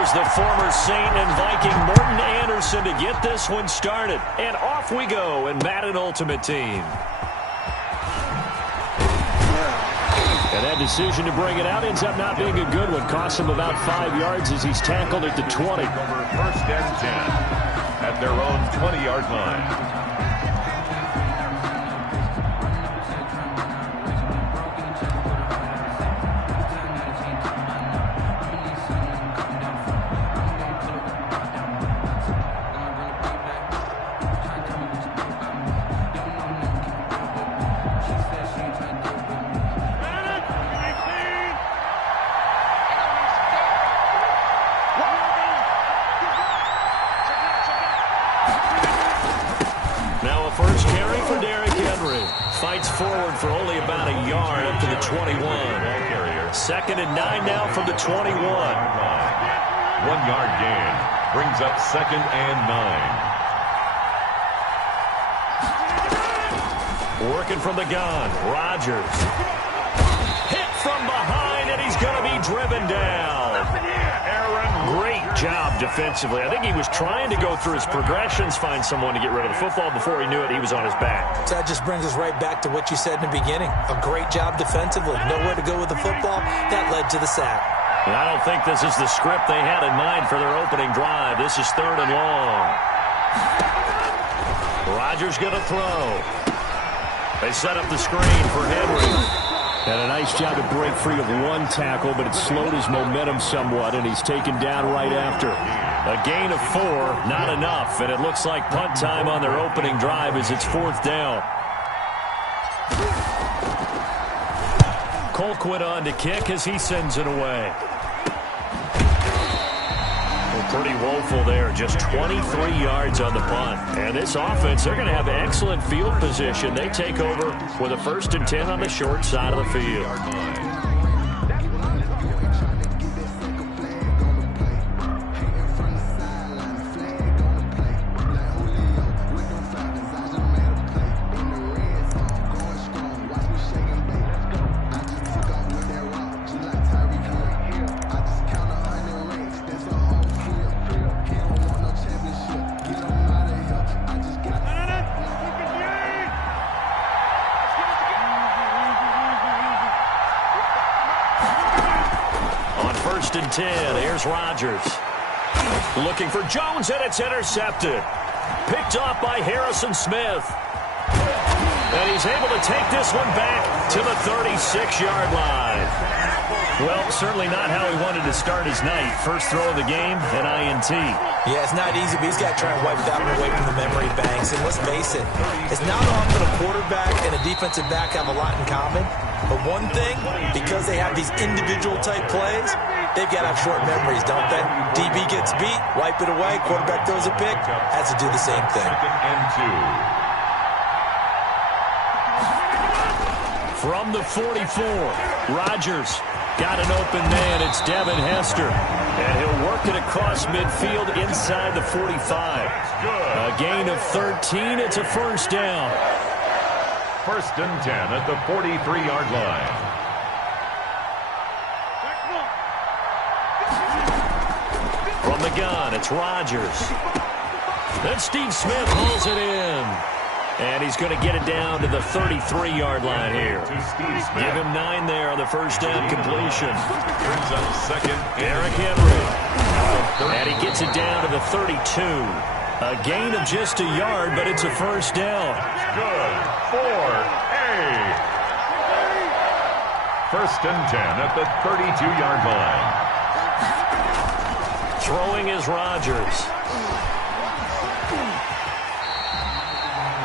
Here's the former Saint and Viking Morton Anderson to get this one started. And off we go in Madden Ultimate Team. And that decision to bring it out ends up not being a good one. Costs him about 5 yards as he's tackled at the 20. Over first and 10 at their own 20-yard line. Forward for only about a yard up to the 21. Second and 9 now from the 21. 1 yard gain brings up second and 9. Working from the gun. Rodgers. Hit from behind, and he's going to be driven down. Great job defensively. I think he was trying to go through his progressions, find someone to get rid of the football. Before he knew it, he was on his back. So that just brings us right back to what you said in the beginning. A great job defensively. Nowhere to go with the football. That led to the sack. And I don't think this is the script they had in mind for their opening drive. This is 3rd and long. Rodgers going to throw. They set up the screen for Henry. And a nice job to break free of 1 tackle, but it slowed his momentum somewhat, and he's taken down right after. A gain of 4, not enough, and it looks like punt time on their opening drive as it's 4th down. Colquitt on to kick as he sends it away. Pretty woeful there, just 23 yards on the punt. And this offense, they're going to have excellent field position. They take over with a 1st and 10 on the short side of the field. And 10. Here's Rodgers. Looking for Jones, and it's intercepted. Picked off by Harrison Smith. And he's able to take this one back to the 36-yard line. Well, certainly not how he wanted to start his night. First throw of the game, an INT. Yeah, it's not easy, but he's got to try and wipe that one away from the memory banks. And let's face it, it's not often a quarterback and a defensive back have a lot in common. But one thing, because they have these individual type plays, they've got to have short memories, don't they? DB gets beat, wipe it away, quarterback throws a pick, has to do the same thing. Second and 2. From the 44, Rodgers got an open man. It's Devin Hester. And he'll work it across midfield inside the 45. A gain of 13. It's a 1st down. 1st and 10 at the 43-yard line. From the gun, it's Rodgers. Then Steve Smith hauls it in. And he's going to get it down to the 33-yard line here. Give him 9 there on the 1st down completion. Brings up second. Eric Henry. And he gets it down to the 32. A gain of just a yard, but it's a 1st down. Good for A. 1st and 10 at the 32-yard line. Throwing is Rodgers.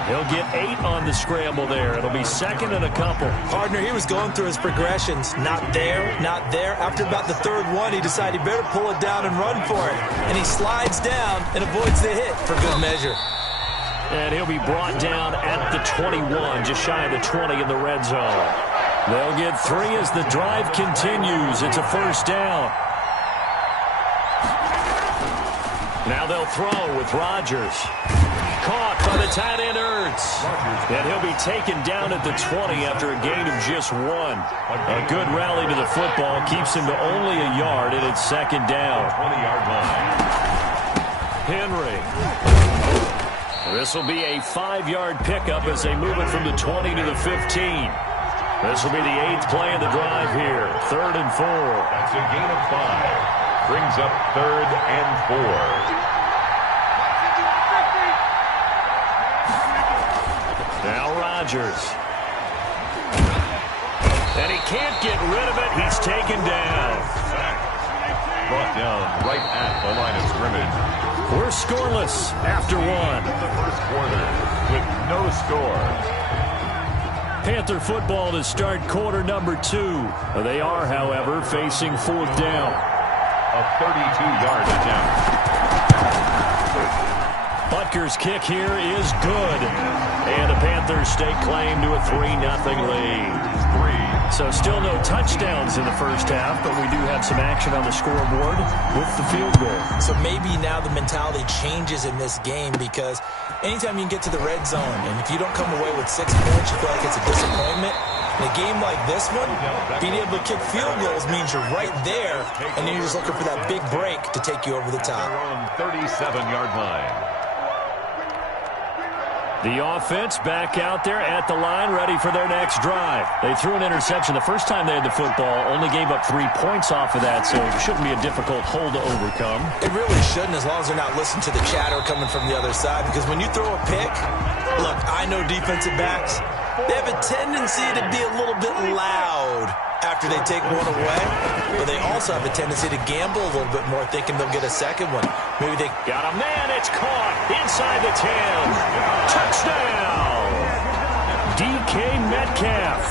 He'll get 8 on the scramble there. It'll be 2nd and a couple. Partner, he was going through his progressions. Not there, not there. After about the 3rd one, he decided he better pull it down and run for it. And he slides down and avoids the hit for good measure. And he'll be brought down at the 21, just shy of the 20 in the red zone. They'll get 3 as the drive continues. It's a 1st down. Now they'll throw with Rodgers. caught by the tight end Ertz. And he'll be taken down at the 20 after a gain of just 1. A good rally to the football keeps him to only a yard, and it's second down. 20-yard line. Henry. This will be a 5-yard pickup as they move it from the 20 to the 15. This will be the 8th play of the drive here. 3rd and 4. That's a gain of 5. Brings up 3rd and 4. Now Rodgers. And he can't get rid of it. He's taken down. Brought down right at the line of scrimmage. We're scoreless after 1. The first quarter with no score. Panther football to start quarter number 2. They are, however, facing 4th down. A 32-yard attempt. Butker's kick here is good. And the Panthers stake claim to a 3-0 lead. So still no touchdowns in the first half, but we do have some action on the scoreboard with the field goal. So maybe now the mentality changes in this game because anytime you can get to the red zone, and if you don't come away with 6 points, you feel like it's a disappointment. In a game like this one, being able to kick field goals means you're right there, and then you're just looking for that big break to take you over the top. Their own 37-yard line. The offense back out there at the line, ready for their next drive. They threw an interception the first time they had the football, only gave up 3 points off of that, so it shouldn't be a difficult hole to overcome. It really shouldn't, as long as they're not listening to the chatter coming from the other side, because when you throw a pick, look, I know defensive backs, they have a tendency to be a little bit loud after they take one away, but they also have a tendency to gamble a little bit more, thinking they'll get a second one. Maybe they got a man, it's caught inside the 10. Touchdown! DK Metcalf,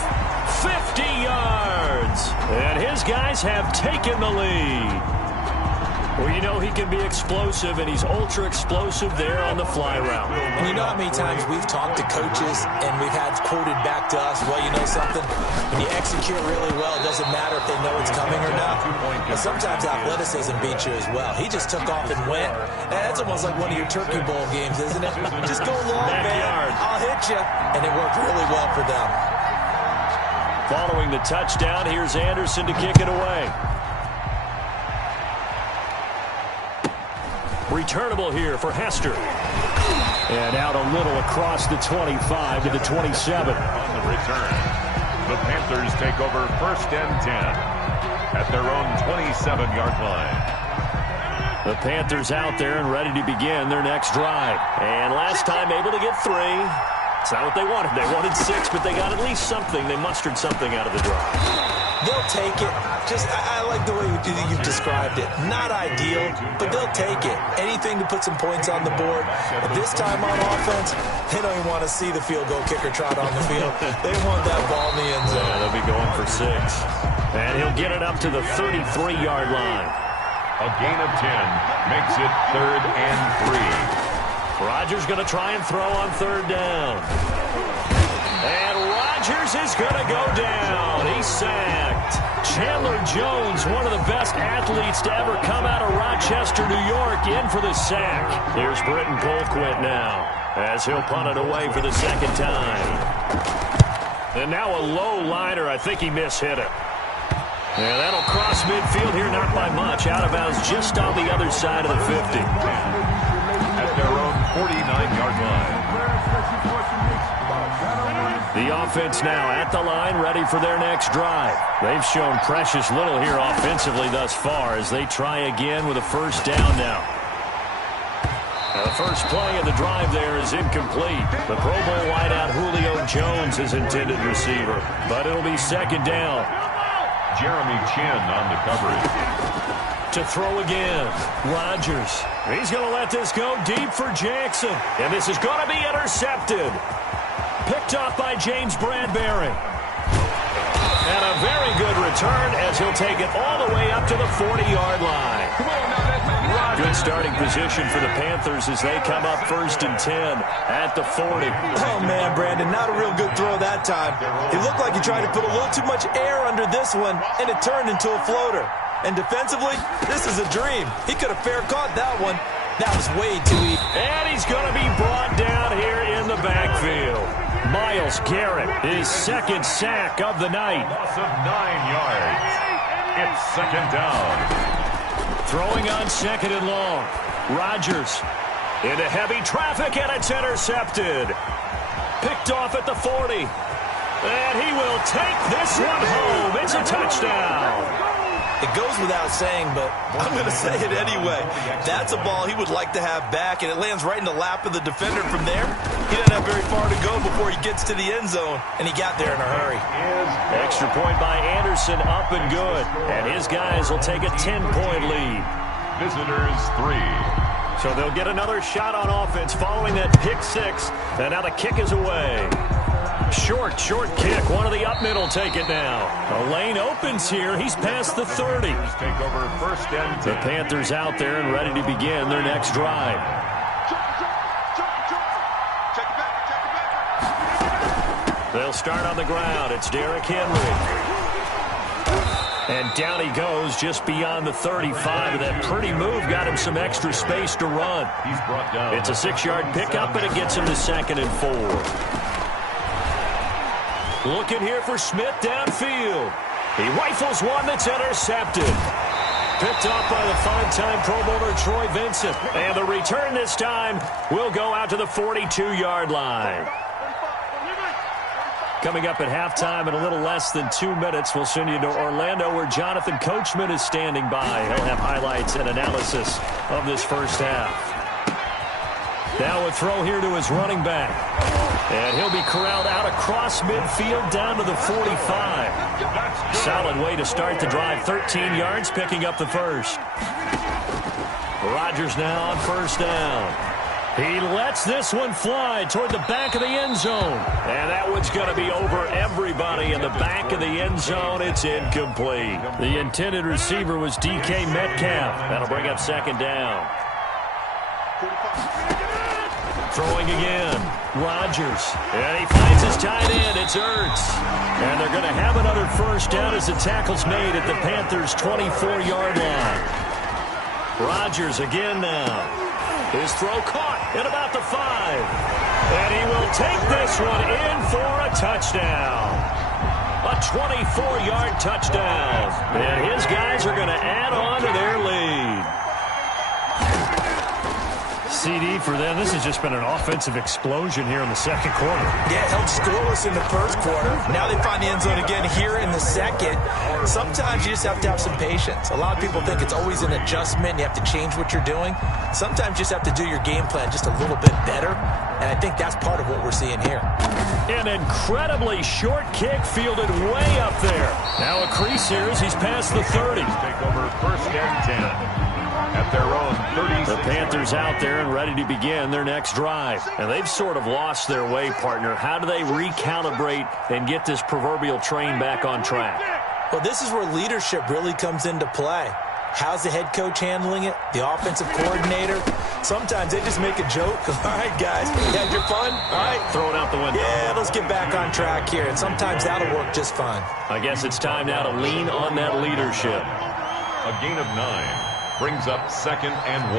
50 yards, and his guys have taken the lead. Well, you know he can be explosive, and he's ultra-explosive there on the fly route. And you know how many times we've talked to coaches, and we've had quoted back to us, well, you know something? When you execute really well, it doesn't matter if they know it's coming or not. But sometimes athleticism beats you as well. He just took off and went. And that's almost like one of your Turkey Bowl games, isn't it? Just go long, man. I'll hit you. And it worked really well for them. Following the touchdown, here's Anderson to kick it away. Returnable here for Hester. And out a little across the 25 to the 27. On the return, the Panthers take over 1st and 10 at their own 27-yard line. The Panthers out there and ready to begin their next drive. And last time able to get 3. It's not what they wanted. They wanted 6, but they got at least something. They mustered something out of the drive. They'll take it. Just, I like the way you've described it. Not ideal, but they'll take it. Anything to put some points on the board. But this time on offense, they don't even want to see the field goal kicker trot on the field. They want that ball in the end zone. Yeah, they'll be going for 6. And he'll get it up to the 33-yard line. A gain of 10 makes it 3rd and 3. Rodgers going to try and throw on 3rd down. And Rodgers is going to go down. He's sacked. Chandler Jones, one of the best athletes to ever come out of Rochester, New York, in for the sack. Here's Britton Colquitt now, as he'll punt it away for the 2nd time. And now a low liner. I think he mishit it. And that'll cross midfield here, not by much. Out of bounds just on the other side of the 50. At their own 49-yard line. The offense now at the line, ready for their next drive. They've shown precious little here offensively thus far as they try again with a 1st down now. Now the first play of the drive there is incomplete. The Pro Bowl wideout Julio Jones is intended receiver, but it'll be 2nd down. Jeremy Chin on the coverage. To throw again, Rodgers. He's going to let this go deep for Jackson. And this is going to be intercepted. Picked off by James Bradbury. And a very good return as he'll take it all the way up to the 40-yard line. Good starting position for the Panthers as they come up 1st and 10 at the 40. Oh, man, Brandon, not a real good throw that time. He looked like he tried to put a little too much air under this one, and it turned into a floater. And defensively, this is a dream. He could have fair caught that one. That was way too easy. And he's going to be brought down here in the backfield. Myles Garrett, his second sack of the night. Loss of 9 yards. It's second down. Throwing on second and long. Rodgers into heavy traffic, and it's intercepted. Picked off at the 40. And he will take this one home. It's a touchdown. It goes without saying, but I'm going to say it anyway. That's a ball he would like to have back, and it lands right in the lap of the defender. From there, he doesn't have very far to go before he gets to the end zone, and he got there in a hurry. Extra point by Anderson, up and good. And his guys will take a 10-point lead. Visitors 3. So they'll get another shot on offense following that pick six. And now the kick is away. Short kick. One of the up middle take it now. A lane opens here. He's past the 30. Take over first and 10. The Panthers out there and ready to begin their next drive. They'll start on the ground. It's Derrick Henry. And down he goes just beyond the 35. That pretty move got him some extra space to run. He's brought down. It's a 6-yard pickup, and it gets him to 2nd and 4. Looking here for Smith downfield. He rifles one that's intercepted. Picked off by the 5-time Pro Bowler Troy Vincent. And the return this time will go out to the 42-yard line. Coming up at halftime in a little less than 2 minutes, we'll send you to Orlando where Jonathan Coachman is standing by. He'll have highlights and analysis of this first half. Now a throw here to his running back. And he'll be corralled out across midfield down to the 45. Solid way to start the drive. 13 yards, picking up the first. Rodgers now on first down. He lets this one fly toward the back of the end zone. And that one's going to be over everybody in the back of the end zone. It's incomplete. The intended receiver was DK Metcalf. That'll bring up second down. Throwing again. Rodgers. And he finds his tight end. It's Ertz. And they're going to have another first down as the tackle's made at the Panthers' 24-yard line. Rodgers again now. His throw caught at about the 5. And he will take this one in for a touchdown. A 24-yard touchdown. And his guys are going to add on to their lead. CD for them. This has just been an offensive explosion here in the second quarter. Yeah, held scoreless in the first quarter. Now they find the end zone again here in the second. Sometimes you just have to have some patience. A lot of people think it's always an adjustment. You have to change what you're doing. Sometimes you just have to do your game plan just a little bit better. And I think that's part of what we're seeing here. An incredibly short kick fielded way up there. Now a crease here as he's past the 30. Take over first and 10. At their own 36. The Panthers out there and ready to begin their next drive. And they've sort of lost their way, partner. How do they recalibrate and get this proverbial train back on track? Well, this is where leadership really comes into play. How's the head coach handling it? The offensive coordinator? Sometimes they just make a joke. All right, guys, you had your fun? All right. Throw it out the window. Yeah, let's get back on track here. And sometimes that'll work just fine. I guess it's time now to lean on that leadership. A gain of 9. Brings up 2nd and 1.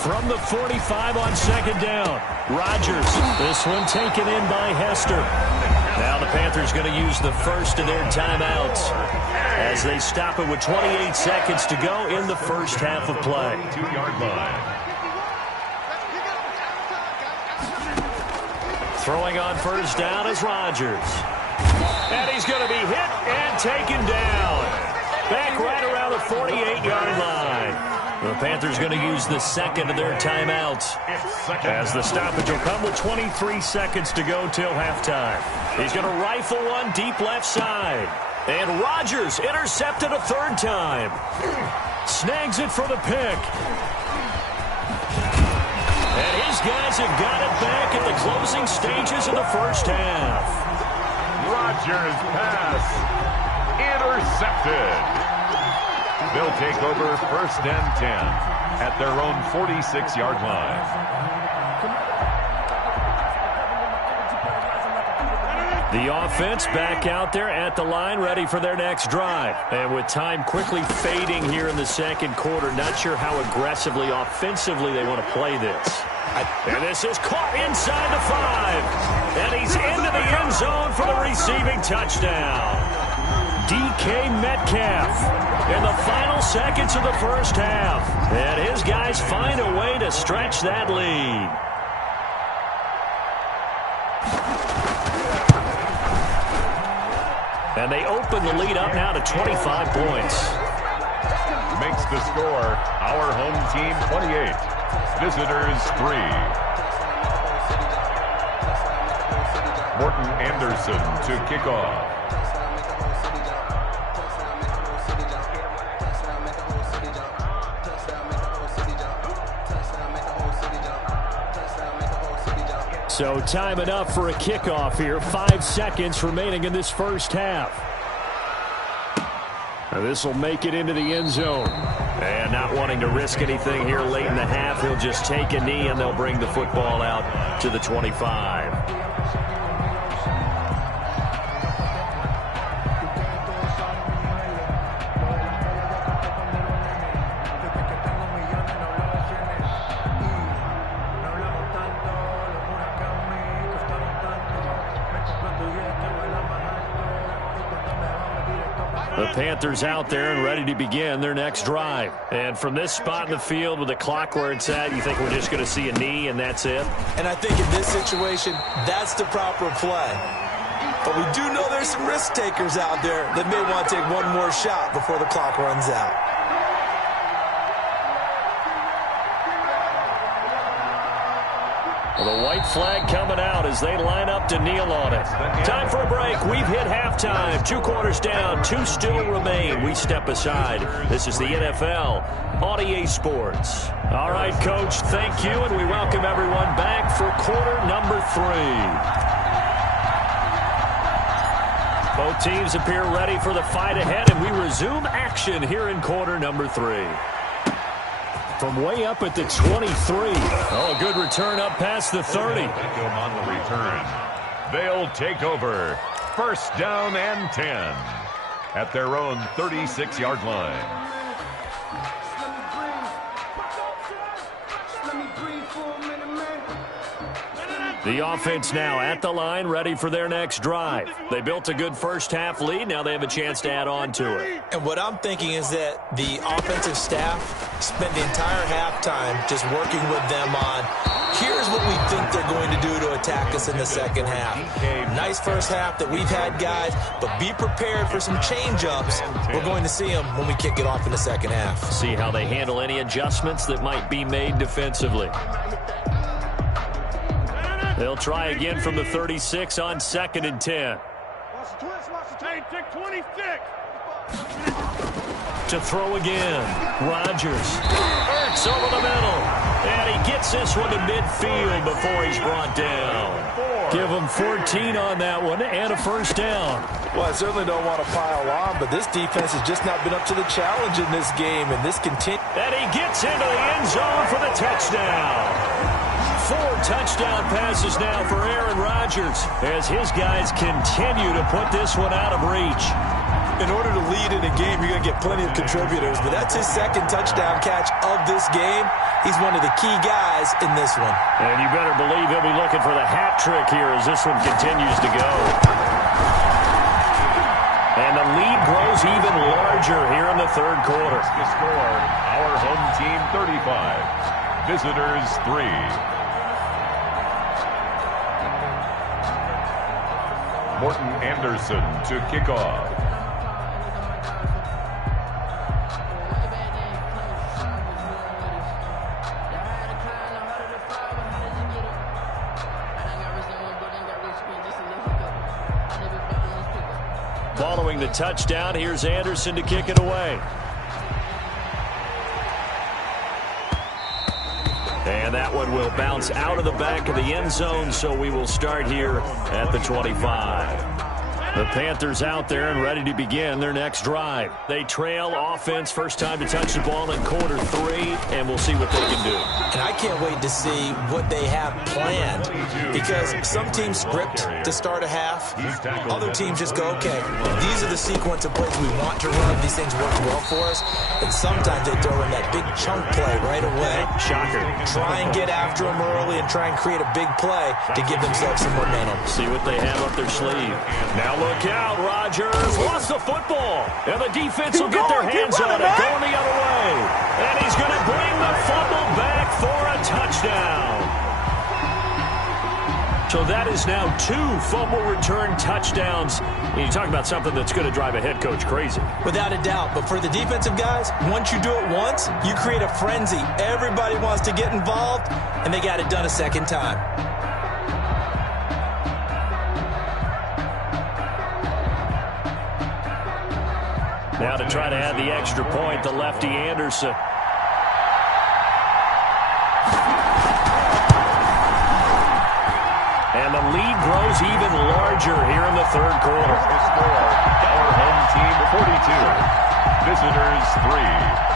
From the 45 on second down. Rodgers. This one taken in by Hester. Now the Panthers going to use the first of their timeouts as they stop it with 28 seconds to go in the first half of play. 2-yard line. Throwing on first down is Rodgers. And he's going to be hit and taken down. Back right around the 48-yard line. The Panthers going to use the second of their timeouts as the stoppage will come with 23 seconds to go till halftime. He's going to rifle one deep left side. And Rodgers intercepted a third time. Snags it for the pick. And his guys have got it back at the closing stages of the first half. Rodgers pass. Intercepted. They'll take over first and 10 at their own 46-yard line. The offense back out there at the line, ready for their next drive. And with time quickly fading here in the second quarter, not sure how aggressively, offensively they want to play this. And this is caught inside the 5. And he's into the end zone for the receiving touchdown. DK Metcalf in the final seconds of the first half. And his guys find a way to stretch that lead. And they open the lead up now to 25 points. Makes the score our home team 28. Visitors 3. Morton Anderson to kick off. So time enough for a kickoff here. 5 seconds remaining in this first half. This will make it into the end zone. And not wanting to risk anything here late in the half, he'll just take a knee and they'll bring the football out to the 25. The Panthers out there and ready to begin their next drive. And from this spot in the field with the clock where it's at, you think we're just going to see a knee and that's it? And I think in this situation, that's the proper play. But we do know there's some risk takers out there that may want to take one more shot before the clock runs out. Well, the white flag coming out as they line up to kneel on it. Time for a break. We've hit halftime. 2 quarters down. 2 still remain. We step aside. This is the NFL on EA Sports. All right, Coach, thank you, and we welcome everyone back for quarter number 3. Both teams appear ready for the fight ahead, and we resume action here in quarter number 3. From way up at the 23. Oh, good return up past the 30. On the return. They'll take over. First down and 10 at their own 36-yard line. The offense now at the line, ready for their next drive. They built a good first half lead. Now they have a chance to add on to it. And what I'm thinking is that the offensive staff spent the entire halftime just working with them on, here's what we think they're going to do to attack us in the second half. Nice first half that we've had, guys, but be prepared for some change-ups. We're going to see them when we kick it off in the second half. See how they handle any adjustments that might be made defensively. They'll try again from the 36 on 2nd and 10. To throw again. Rodgers. Ertz over the middle. And he gets this one to midfield before he's brought down. Give him 14 on that one and a first down. Well, I certainly don't want to pile on, but this defense has just not been up to the challenge in this game, and this continues. And he gets into the end zone for the touchdown. 4 touchdown passes now for Aaron Rodgers as his guys continue to put this one out of reach. In order to lead in a game, you're going to get plenty of contributors, but that's his 2nd touchdown catch of this game. He's one of the key guys in this one. And you better believe he'll be looking for the hat trick here as this one continues to go. And the lead grows even larger here in the 3rd quarter. The score, our home team 35, visitors 3. Morton Anderson to kick off. Following the touchdown, here's Anderson to kick it away. And that one will bounce out of the back of the end zone, so we will start here at the 25. The Panthers out there and ready to begin their next drive. They trail offense, first time to touch the ball in quarter 3, and we'll see what they can do. And I can't wait to see what they have planned, because some teams script to start a half. Other teams just go, okay, these are the sequence of plays we want to run. These things work well for us. And sometimes they throw in that big chunk play right away. Shocker. Try and get after them early and try and create a big play to give themselves some momentum. See what they have up their sleeve. Now look out, Rodgers lost the football. And the defense will get their hands on it, going the other way. And he's going to bring the fumble back for a touchdown. So that is now 2 fumble return touchdowns. You talk about something that's going to drive a head coach crazy. Without a doubt. But for the defensive guys, once you do it once, you create a frenzy. Everybody wants to get involved, and they got it done a second time. Now to try to add the extra point, the lefty Anderson. And the lead grows even larger here in the third quarter. The score, our home team 42, visitors 3.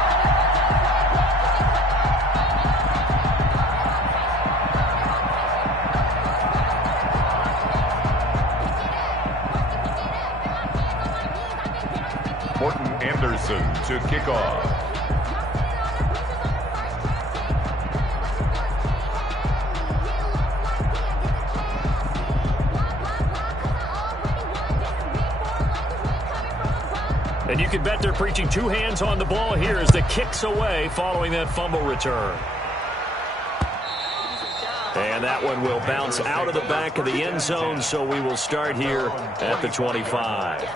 Morton Anderson to kick off. And you can bet they're preaching 2 hands on the ball here as the kick's away following that fumble return. And that one will bounce out of the back of the end zone, so we will start here at the 25.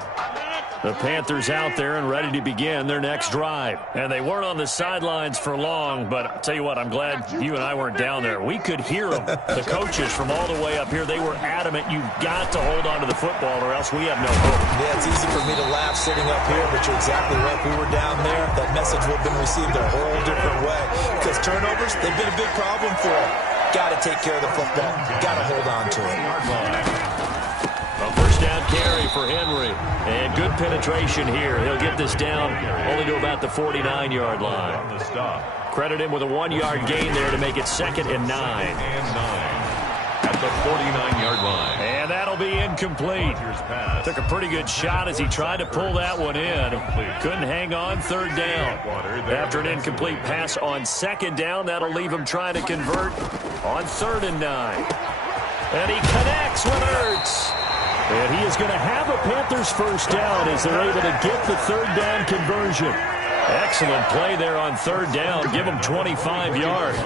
The Panthers out there and ready to begin their next drive. And they weren't on the sidelines for long, but I'll tell you what, I'm glad you and I weren't down there. We could hear them. The coaches from all the way up here, they were adamant, you've got to hold on to the football or else we have no hope. Yeah, it's easy for me to laugh sitting up here, but you're exactly right. If we were down there, that message would have been received a whole different way. Because turnovers, they've been a big problem for them. Got to take care of the football. Got to hold on to it. A first down carry for Henry. And good penetration here. He'll get this down only to about the 49-yard line. Credit him with a 1-yard gain there to make it 2nd and 9. At the 49-yard line. And that'll be incomplete. Took a pretty good shot as he tried to pull that one in. Couldn't hang on, 3rd down. After an incomplete pass on 2nd down, that'll leave him trying to convert on 3rd and 9. And he connects with Ertz. And he is going to have a Panthers first down as they're able to get the 3rd down conversion. Excellent play there on 3rd down. Give him 25 yards.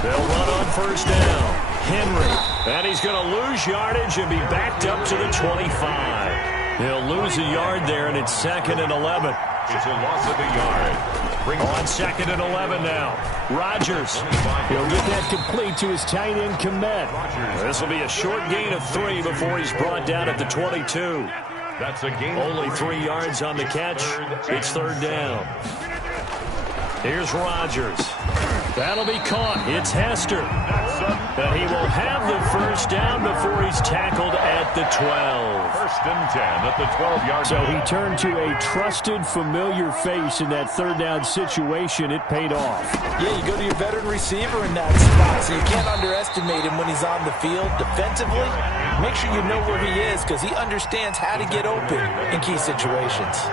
They'll run on 1st down. Henry. And he's going to lose yardage and be backed up to the 25. He'll lose a yard there, and it's 2nd and 11. It's a loss of a yard. On 2nd and 11 now. Rodgers. He'll get that complete to his tight end, Komet. This will be a short gain of 3 before he's brought down at the 22. That's a gain. Only 3 yards on the catch. It's 3rd down. Here's Rodgers. That'll be caught. It's Hester. And he will have the first down before he's tackled at the 12. 1st and 10 at the 12-yard line. So he turned to a trusted, familiar face in that 3rd down situation. It paid off. Yeah, you go to your veteran receiver in that spot, so you can't underestimate him when he's on the field. Defensively, make sure you know where he is because he understands how to get open in key situations.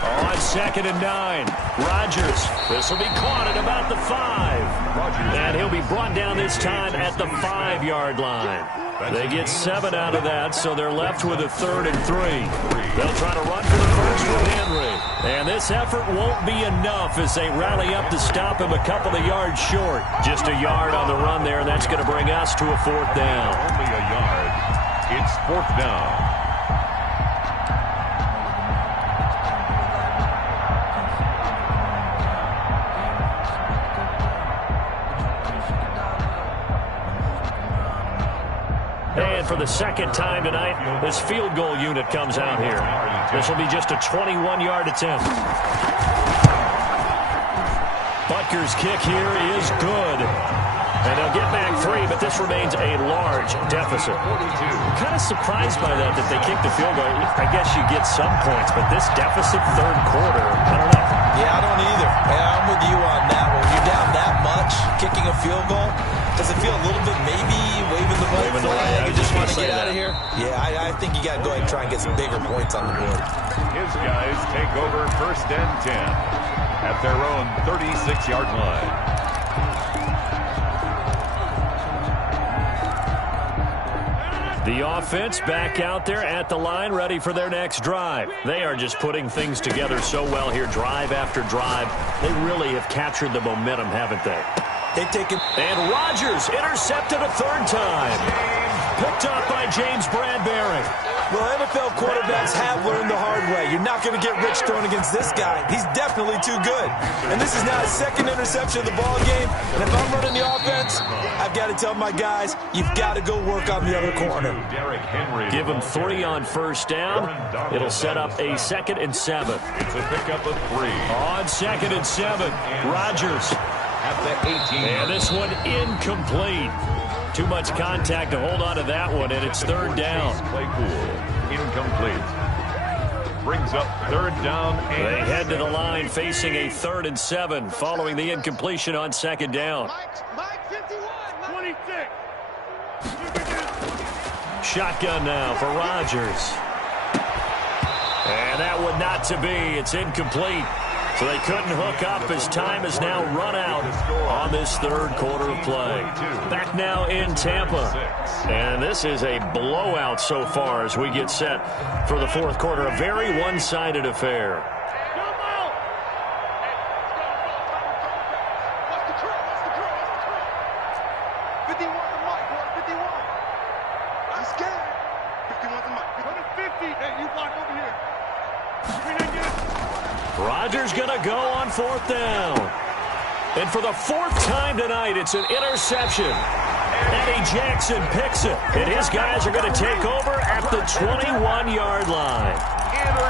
On 2nd and 9, Rodgers. This will be caught at about the 5. And he'll be brought down this time at the 5-yard line. They get 7 out of that, so they're left with a 3rd and 3. They'll try to run for the first with Henry. And this effort won't be enough as they rally up to stop him a couple of yards short. Just a yard on the run there, and that's going to bring us to a 4th down. Only a yard. It's 4th down. And for the 2nd time tonight, this field goal unit comes out here. This will be just a 21-yard attempt. Butker's kick here is good. And they'll get back 3, but this remains a large deficit. I'm kind of surprised by that they kicked the field goal. I guess you get some points, but this deficit third quarter, I don't know. Yeah, I don't either. And I'm with you on that. When you're down that much, kicking a field goal, does it feel a little bit maybe waving the white flag? You just want to get out of here? Yeah, I think you got to go ahead and try and get some bigger points on the board. His guys take over 1st and 10 at their own 36-yard line. The offense back out there at the line, ready for their next drive. They are just putting things together so well here, drive after drive. They really have captured the momentum, haven't they? They've taken... And Rodgers intercepted a 3rd time. Picked up by James Bradbury. Well, NFL quarterbacks have learned the hard way. You're not going to get rich throwing against this guy. He's definitely too good. And this is now his 2nd interception of the ball game. And if I'm running the offense, I've got to tell my guys, you've got to go work on the other corner. Give him 3 on 1st down. It'll set up a 2nd and 7. It's a pickup of 3. On 2nd and 7, Rodgers. At the 18. And this one incomplete. Too much contact to hold on to that one, and it's 3rd down. Claypool, incomplete. Brings up 3rd down. And they head to the line facing a 3rd and 7 following the incompletion on 2nd down. Mike 51, 26. Shotgun now for Rodgers. And that one not to be. It's incomplete. So they couldn't hook up as time is now run out on this 3rd quarter of play. Back now in Tampa. And this is a blowout so far as we get set for the 4th quarter. A very one-sided affair. Rodgers going to go on 4th down. And for the 4th time tonight, it's an interception. Eddie Jackson picks it. And his guys are going to take over at the 21-yard line.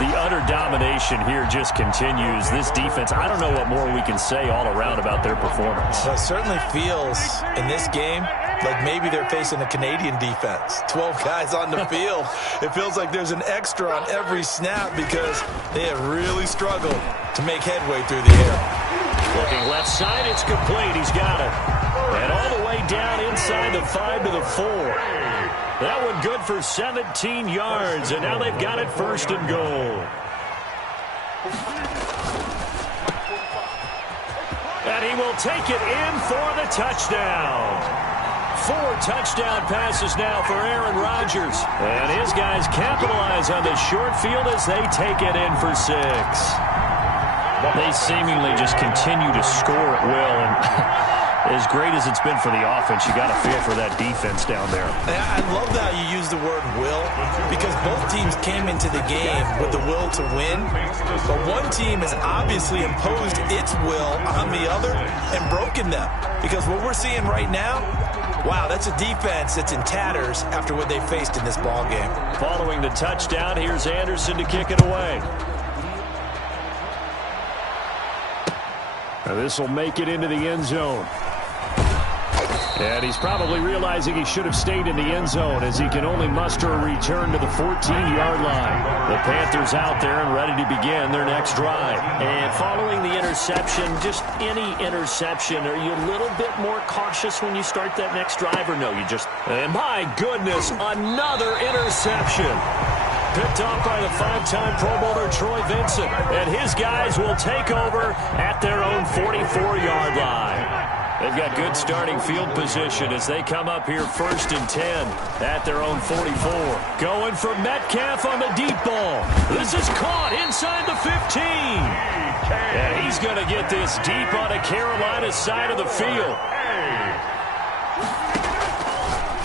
The utter domination here just continues. This defense, I don't know what more we can say all around about their performance. Well, it certainly feels in this game like maybe they're facing a Canadian defense. 12 guys on the field. It feels like there's an extra on every snap because they have really struggled to make headway through the air. Looking left side, it's complete. He's got it. And all the way down inside the 5 to the 4. That one good for 17 yards, and now they've got it 1st and goal. And he will take it in for the touchdown. 4 touchdown passes now for Aaron Rodgers. And his guys capitalize on the short field as they take it in for 6. They seemingly just continue to score at will. And as great as it's been for the offense, you got to feel for that defense down there. I love that you use the word will, because both teams came into the game with the will to win. But one team has obviously imposed its will on the other and broken them. Because what we're seeing right now, wow, that's a defense that's in tatters after what they faced in this ball game. Following the touchdown, here's Anderson to kick it away. Now this will make it into the end zone. And he's probably realizing he should have stayed in the end zone as he can only muster a return to the 14-yard line. The Panthers out there and ready to begin their next drive. And following the interception, just any interception, are you a little bit more cautious when you start that next drive, or no, you just... And my goodness, another interception. Picked off by the 5-time Pro Bowler Troy Vincent. And his guys will take over at their own 44-yard line. They've got good starting field position as they come up here 1st and 10 at their own 44. Going for Metcalf on the deep ball. This is caught inside the 15. And he's going to get this deep on a Carolina side of the field.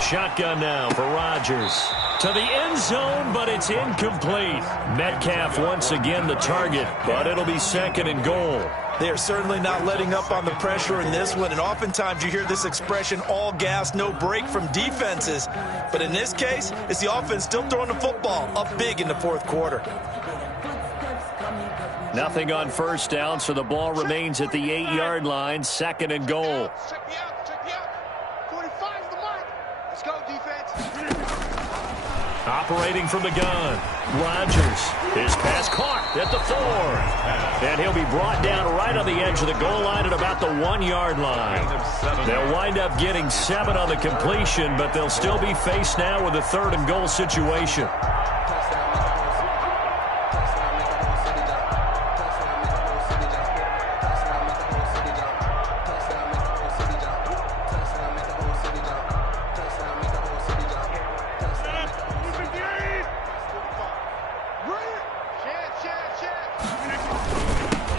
Shotgun now for Rodgers. To the end zone, but it's incomplete. Metcalf once again the target, but it'll be 2nd and goal. They are certainly not letting up on the pressure in this one, and oftentimes you hear this expression, all gas, no break from defenses. But in this case, it's the offense still throwing the football up big in the 4th quarter. Nothing on 1st down, so the ball remains at the 8-yard line, 2nd and goal. Operating from the gun, Rodgers. His pass caught at the 4. And he'll be brought down right on the edge of the goal line at about the 1-yard line. They'll wind up getting 7 on the completion, but they'll still be faced now with a 3rd and goal situation.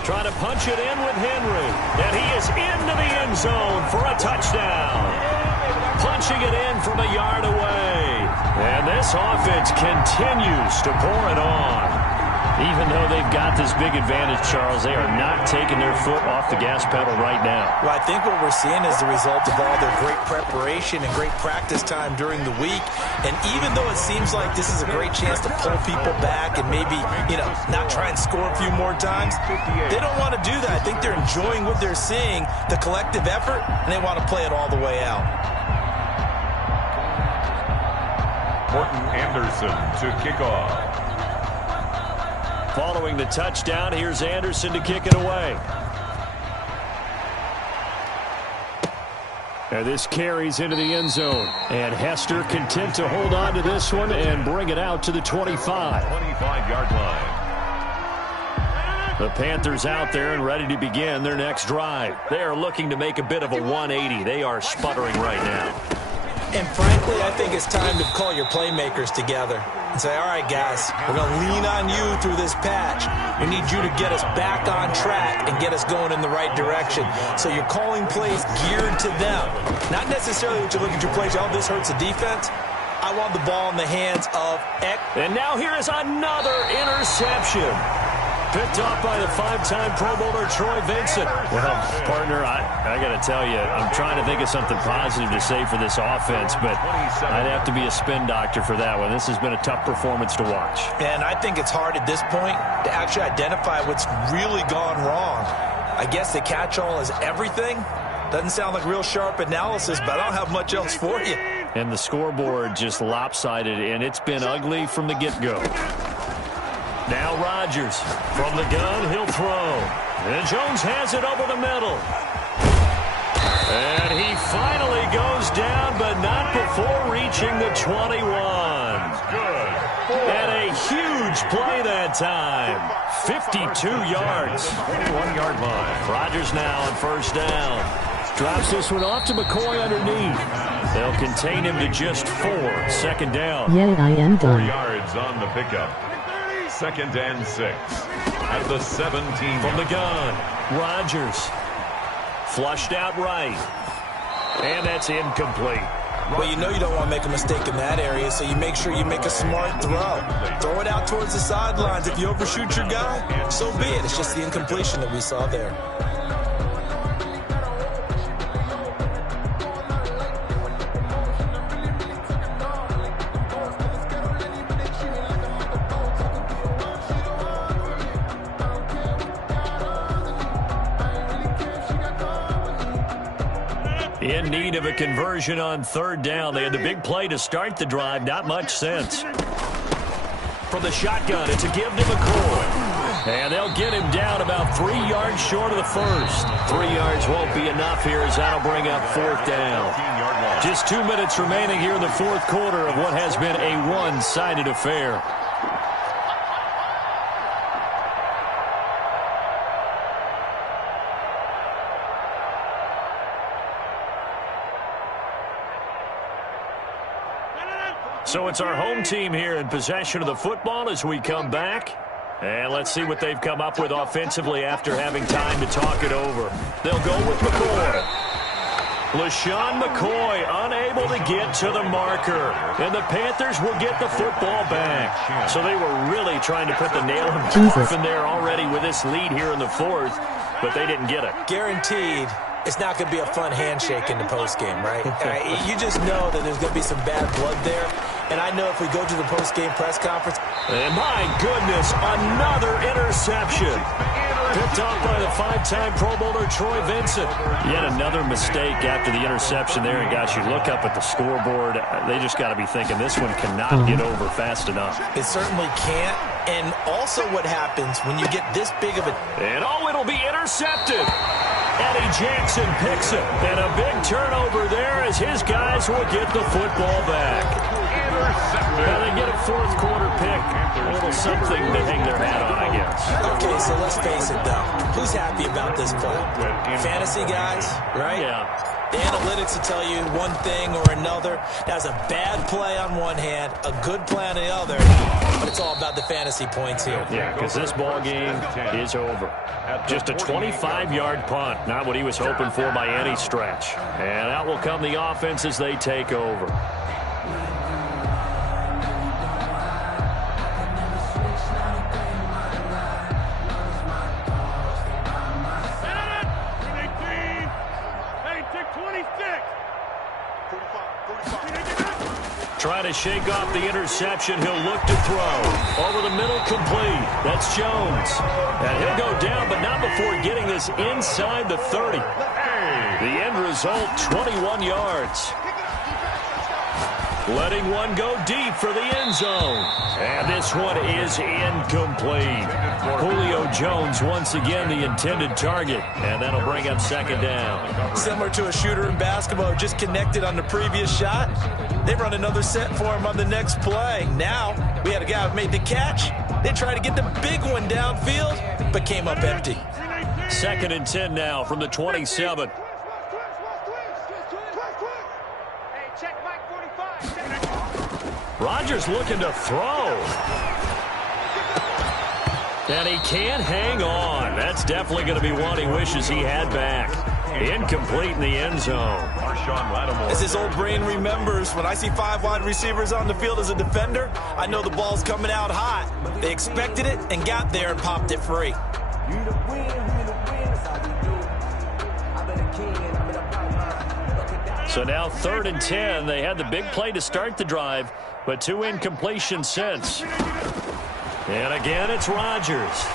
Trying to punch it in with Henry. And he is into the end zone for a touchdown. Punching it in from a yard away. And this offense continues to pour it on. Even though they've got this big advantage, Charles, they are not taking their foot off the gas pedal right now. Well, I think what we're seeing is the result of all their great preparation and great practice time during the week. And even though it seems like this is a great chance to pull people back and maybe, not try and score a few more times, they don't want to do that. I think they're enjoying what they're seeing, the collective effort, and they want to play it all the way out. Morton Anderson to kick off. Following the touchdown, here's Anderson to kick it away. And this carries into the end zone. And Hester content to hold on to this one and bring it out to the 25. 25-yard line. The Panthers out there and ready to begin their next drive. They are looking to make a bit of a 180. They are sputtering right now. And frankly, I think it's time to call your playmakers together and say, all right, guys, we're going to lean on you through this patch. We need you to get us back on track and get us going in the right direction. So you're calling plays geared to them. Not necessarily that you look at your plays, oh, this hurts the defense. I want the ball in the hands of X. And now here is another interception. Picked off by the 5-time Pro Bowler Troy Vincent. Well, partner, I got to tell you, I'm trying to think of something positive to say for this offense, but I'd have to be a spin doctor for that one. This has been a tough performance to watch. And I think it's hard at this point to actually identify what's really gone wrong. I guess the catch-all is everything. Doesn't sound like real sharp analysis, but I don't have much else for you. And the scoreboard just lopsided, and it's been ugly from the get-go. Now Rodgers from the gun, he'll throw. And Jones has it over the middle. And he finally goes down, but not before reaching the 21. Good. And a huge play that time. 52 yards. 21-yard line. Rodgers now on first down. Drops this one off to McCoy underneath. They'll contain him to just 4. Second down. Yeah, I am done. 4 yards on the pickup. 2nd and 6 at the 17. From the gun, Rodgers. Flushed out right. And that's incomplete. Well, you know you don't want to make a mistake in that area, so you make sure you make a smart throw. Throw it out towards the sidelines. If you overshoot your guy, so be it. It's just the incompletion that we saw there. In need of a conversion on 3rd down. They had the big play to start the drive. Not much sense. From the shotgun, it's a give to McCoy. And they'll get him down about 3 yards short of the first. 3 yards won't be enough here as that'll bring up 4th down. Just 2 minutes remaining here in the 4th quarter of what has been a one-sided affair. So it's our home team here in possession of the football as we come back. And let's see what they've come up with offensively after having time to talk it over. They'll go with McCoy. LaShawn McCoy unable to get to the marker. And the Panthers will get the football back. So they were really trying to put the nail in the coffin there already with this lead here in the 4th. But they didn't get it. Guaranteed. It's not going to be a fun handshake in the postgame, right? You just know that there's going to be some bad blood there. And I know if we go to the post-game press conference. And my goodness, another interception. Picked off by the 5-time Pro Bowler Troy Vincent. Yet another mistake after the interception there. And guys, you look up at the scoreboard, they just got to be thinking this one cannot get over fast enough. It certainly can't. And also what happens when you get this big of a... And it'll be intercepted. Eddie Jackson picks it. And a big turnover there as his guys will get the football back. Now they get a fourth quarter pick. A little something to hang their hat on, I guess. Okay, so let's face it, though. Who's happy about this play? Fantasy guys, right? Yeah. The analytics will tell you one thing or another. That's a bad play on one hand, a good play on the other. But it's all about the fantasy points here. Yeah, because this ball game is over. Just a 25-yard punt. Not what he was hoping for by any stretch. And out will come the offense as they take over. Trying to shake off the interception. He'll look to throw. Over the middle, complete. That's Jones. And he'll go down, but not before getting this inside the 30. The end result, 21 yards. Letting one go deep for the end zone. And this one is incomplete. Julio Jones once again the intended target. And that'll bring up second down. Similar to a shooter in basketball who just connected on the previous shot. They run another set for him on the next play. Now, we had a guy who made the catch. They tried to get the big one downfield, but came up empty. Second and 10 now from the 27. Rodgers looking to throw. And he can't hang on. That's definitely going to be one he wishes he had back. Incomplete in the end zone. As his old brain remembers, when I see 5 wide receivers on the field as a defender, I know the ball's coming out hot. They expected it and got there and popped it free. So now 3rd and 10. They had the big play to start the drive, but 2 incompletions since. And again, it's Rodgers.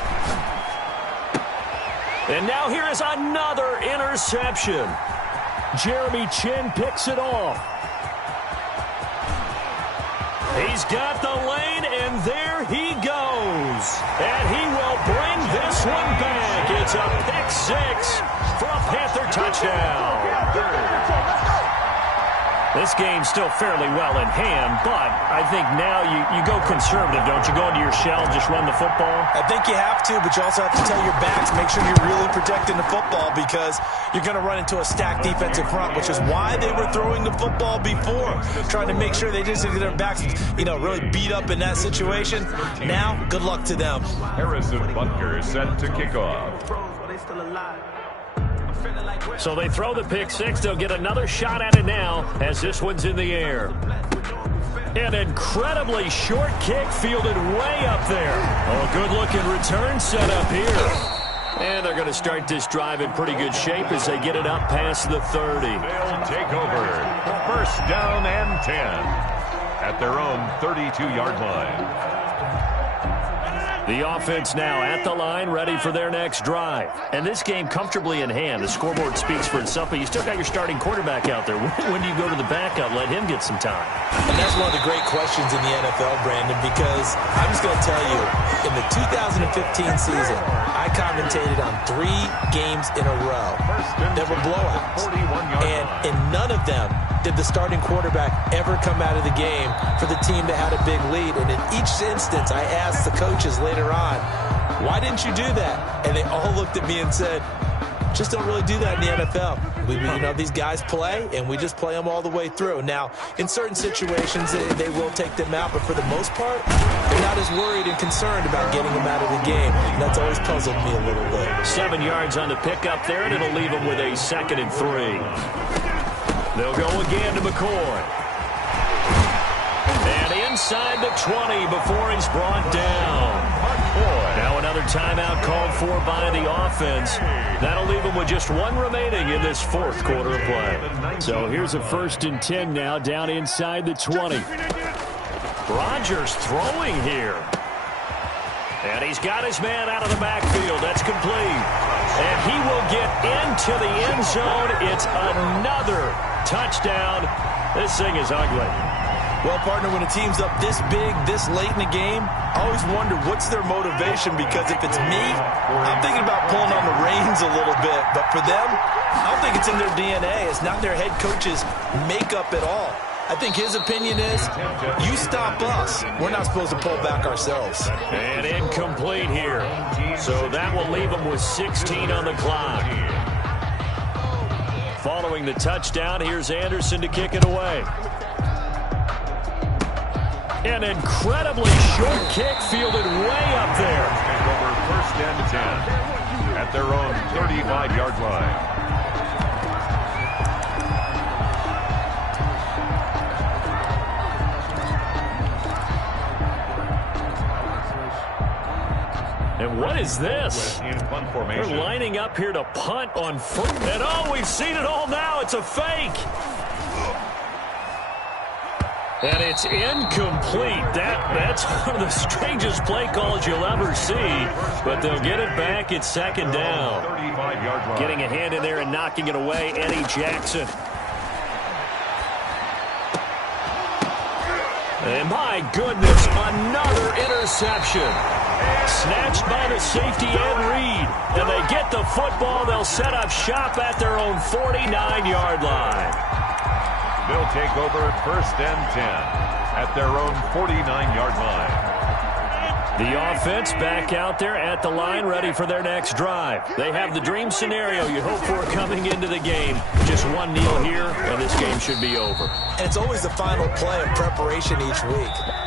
And now here is another interception. Jeremy Chin picks it off. He's got the lane, and there he goes. And he will bring this one back. It's a pick 6 for a Panther touchdown. This game's still fairly well in hand, but I think now you go conservative, don't you? Go into your shell, just run the football? I think you have to, but you also have to tell your backs, make sure you're really protecting the football because you're going to run into a stacked defensive front, which is why they were throwing the football before, trying to make sure they just get their backs, really beat up in that situation. Now, good luck to them. Harrison Butker set to kick off. So they throw the pick 6. They'll get another shot at it now as this one's in the air. An incredibly short kick fielded way up there. Oh, good-looking return set up here. And they're going to start this drive in pretty good shape as they get it up past the 30. They'll take over. First down and 10 at their own 32-yard line. The offense now at the line, ready for their next drive. And this game comfortably in hand. The scoreboard speaks for itself, but you still got your starting quarterback out there. When do you go to the backup? Let him get some time. And that's one of the great questions in the NFL, Brandon, because I'm just going to tell you, in the 2015 season, I commentated on 3 games in a row that were blowouts. And in none of them did the starting quarterback ever come out of the game for the team that had a big lead. And in each instance, I asked the coaches later on, why didn't you do that? And they all looked at me and said, just don't really do that in the NFL. These guys play, and we just play them all the way through. Now, in certain situations, they will take them out, but for the most part, they're not as worried and concerned about getting them out of the game. And that's always puzzled me a little bit. 7 yards on the pickup there, and it'll leave them with a 2nd and 3. They'll go again to McCoy. And inside the 20 before he's brought down. Now another timeout called for by the offense. That'll leave them with just 1 remaining in this 4th quarter of play. So here's a 1st and 10 now down inside the 20. Rodgers throwing here. And he's got his man out of the backfield. That's complete. And he will get into the end zone. It's another touchdown. This thing is ugly. Well, partner, when a team's up this big, this late in the game, I always wonder what's their motivation, because if it's me, I'm thinking about pulling on the reins a little bit. But for them, I don't think it's in their DNA. It's not their head coach's makeup at all. I think his opinion is, you stop us. We're not supposed to pull back ourselves. And incomplete here. So that will leave them with 16 on the clock. Following the touchdown, here's Anderson to kick it away. An incredibly short kick fielded way up there. Over 1st and 10 at their own 35-yard line. And what is this? They're lining up here to punt on foot. And oh, we've seen it all now. It's a fake. And it's incomplete. That's one of the strangest play calls you'll ever see. But they'll get it back at 2nd down. Getting a hand in there and knocking it away, Eddie Jackson. And my goodness, another interception. Snatched by the safety Ed Reed. And they get the football. They'll set up shop at their own 49-yard line. They'll take over 1st and 10 at their own 49-yard line. The offense back out there at the line, ready for their next drive. They have the dream scenario you hope for coming into the game. Just one kneel here, and this game should be over. And it's always the final play of preparation each week.